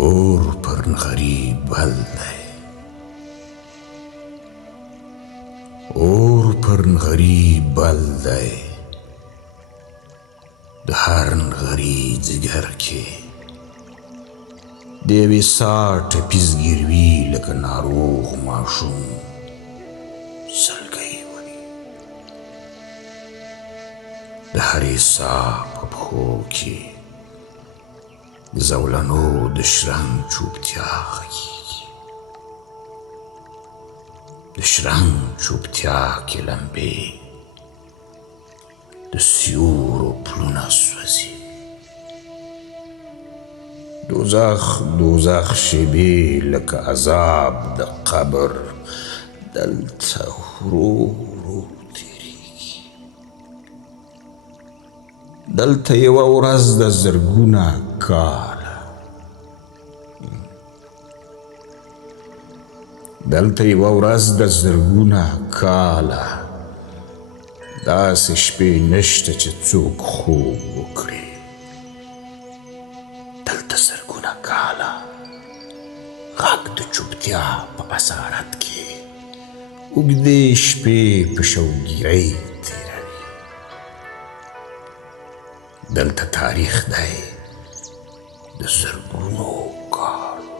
اور پر غریب بل دی، اور پر غریب بل دی، د هر نغري ځګر کې د یوې ساه ټپیزګیر وي لکه ناروغ ماشوم سلګۍ وهي. د هرې ساه په پښو کې د زولنو د شرنګ چوپتیا غږیږي. د شرنګ چوپتیا کې لمبې د سیورو پلونه سوځي. دوزخ دوزخ شیبې لکه عذاب د قبر دلته ورو ورو تیریږي. دلته یوه ورځ د زرګونه کاله، دلته یوه ورځ د زرګونه کاله داسې شپې نشته چې څوک خوب وکړي. دلته زرګونه کاله غږ د چوپتیا په اسارت کې اوږدې شپې په شوګیرۍ تېروي. دلته تاریخ دی د زرګونو کالو.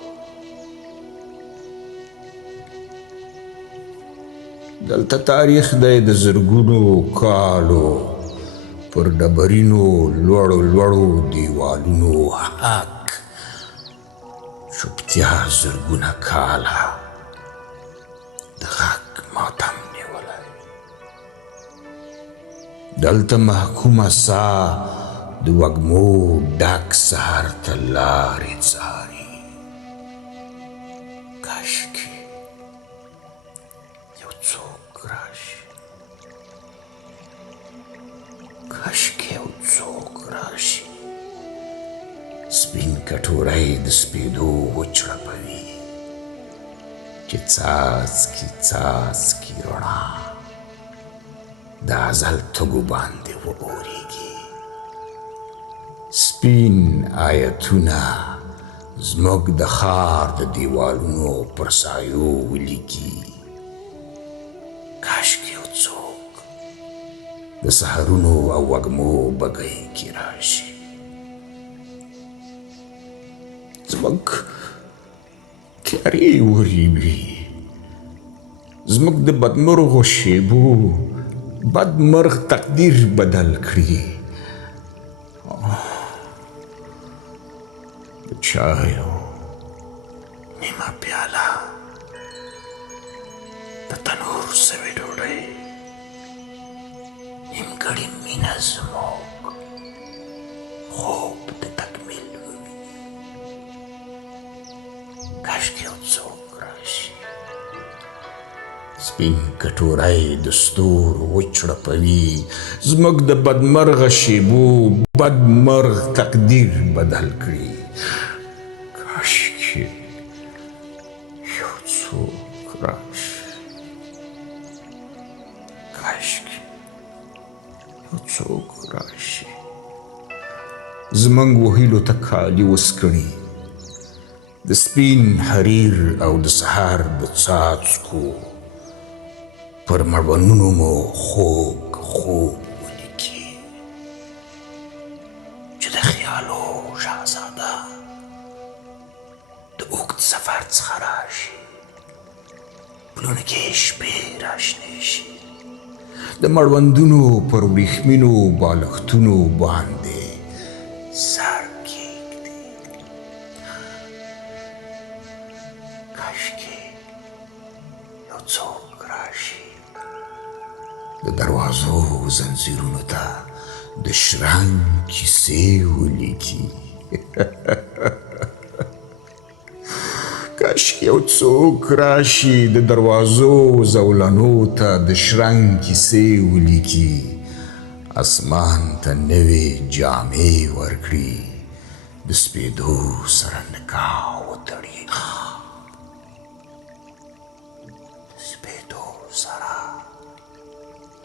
دلته تاریخ دی د زرګونو کالو، پر ډبرینو لوړو لوړو دیوالونو حق چوپتیا زرګونه کاله د غږ ماتم نیولی. دلته محکومه ساه د وږمو ډک سهار ته لارې څاري. کاشکې یو څوک راشي، کاشکې یو څوک راشي، سپین کټوری د سپېدو وچړپوي چې څاڅکي څاڅکي رڼا د ازل تږو باندې واورېږي. سپین آیتونه زموږ د ښار د دیوالونو پر سایو ولیکي. کاشکې یو څوک د سحرونو او وږمو بګۍ کې راشي. زموږ تیارې وریږي، زموږ د بدمرغو شیبو بدمرغ تقدیر بدل کړي. د چایو نیمه پیاله، د تنور سوې ډوډۍ، نیمګړې مینه زموږ خوب د تکمیل وویني. کاشکې یو څوک راشي، سپین کټوری د ستورو وچړپوي، زموږ د بدمرغه شیبو بدمرغ تقدیر بدل کړي. کاشکې یو څوک راشي، کاشکې یو څوک راشي، زموږ وهیلو ته کالي وسکړي. د سپین حریر او د سهار د څاڅکو پر مړوندونو مو خوږ خوب ولیکي. چې د خیالو شهزاده د اوږد سفر څخه راشي، پلونه کې شپې راشنې شي، د مړوندونو پر وریښمینو بالښتونو باندې سر کیږدي. کاشکې یو څوک راشي، د دروازو زنځیرونو ته د شرنګ کیسې ولیکي. کاشکې یو څوک راشي، د دروازو زولنو ته د شرنګ کیسې ولیکي. اسمان ته نوې جامې ورکړي، د سپېدو سره نکاح وتړي. د سپېدو سره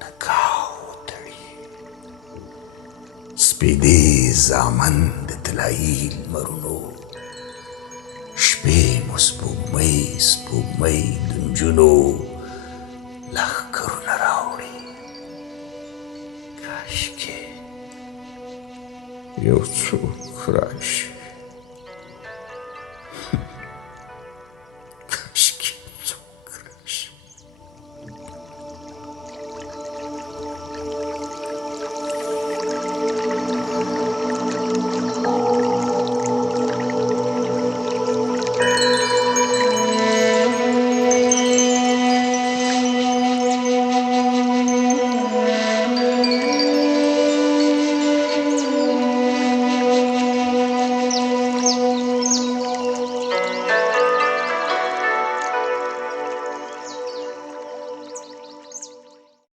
نکاح وتړي. سپېدې زامن د طلایي لمرونو سپوږمۍ سپوږمۍ د نجونو لښکرونه راوړي. کاشکې یو څوک راشي